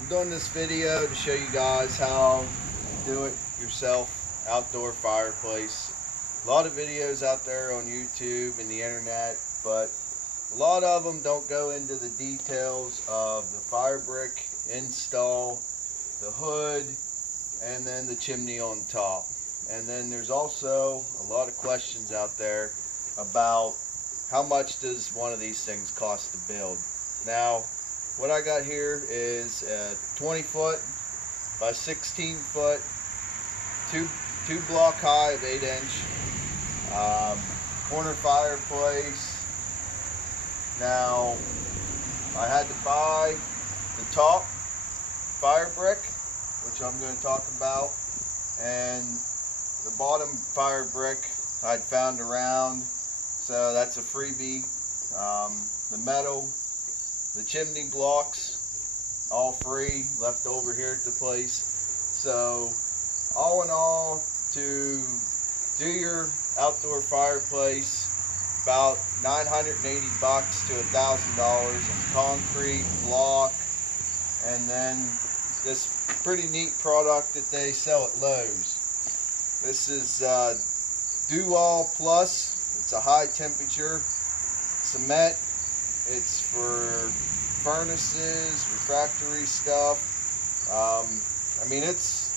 I'm doing this video to show you guys how to do it yourself outdoor fireplace. A lot of videos out there on YouTube and the internet, but a lot of them don't go into the details of the fire brick install, the hood, and then the chimney on top. And then there's also a lot of questions out there about how much does one of these things cost to build. Now, what I got here is a 20 foot by 16 foot, two block high of 8-inch corner fireplace. Now, I had to buy the top fire brick, which I'm going to talk about, and the bottom fire brick I'd found around, so that's a freebie. The metal, the chimney blocks, all free, left over here at the place. So all in all, to do your outdoor fireplace, about $980 to $1,000 in concrete block, and then this pretty neat product that they sell at Lowe's. This is Do-All Plus. It's a high temperature cement. It's for furnaces, refractory stuff. I mean, it's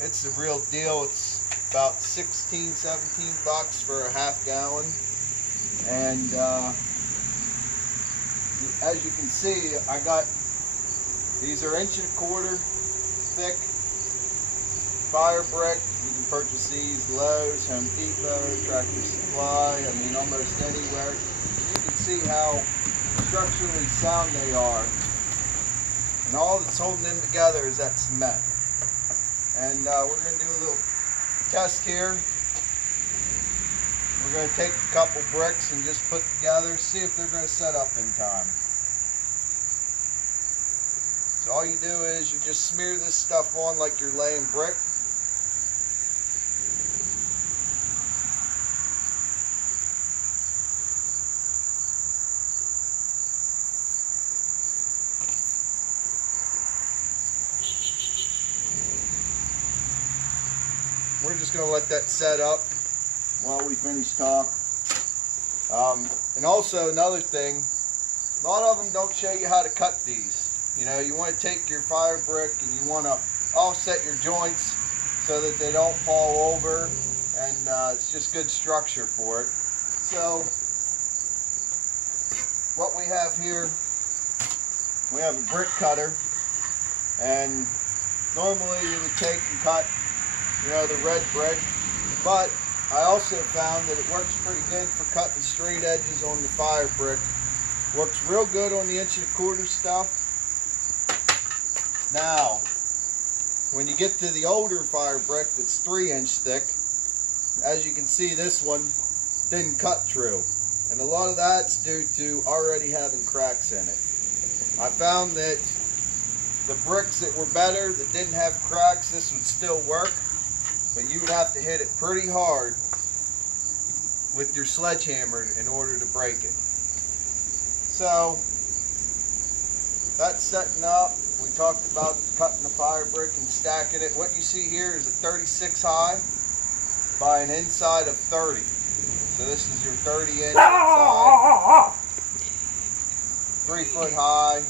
the real deal. It's about 16, 17 bucks for a half gallon. And as you can see, I got, these are 1.25 inch thick fire brick. You can purchase these Lowe's, Home Depot, Tractor Supply, I mean almost anywhere. You can see how structurally sound they are. And all that's holding them together is that cement. And we're going to do a little test here. We're going to take a couple bricks and just put together, see if they're going to set up in time. So all you do is you just smear this stuff on like you're laying brick. We're just going to let that set up while we finish talk. And also another thing, a lot of them don't show you how to cut these. You know, you want to take your fire brick and you want to offset your joints so that they don't fall over, and it's just good structure for it. So what we have here, we have a brick cutter, and normally you would take and cut, you know, the red brick, but I also found that it works pretty good for cutting straight edges on the fire brick. Works real good on the 1.25 inch stuff. Now, when you get to the older fire brick that's 3-inch thick, as you can see, this one didn't cut true. And a lot of that's due to already having cracks in it. I found that the bricks that were better, that didn't have cracks, this would still work, but you would have to hit it pretty hard with your sledgehammer in order to break it. So that's setting up. We talked about cutting the fire brick and stacking it. What you see here is a 36 high by an inside of 30. So this is your 30 inch inside, 3 foot high.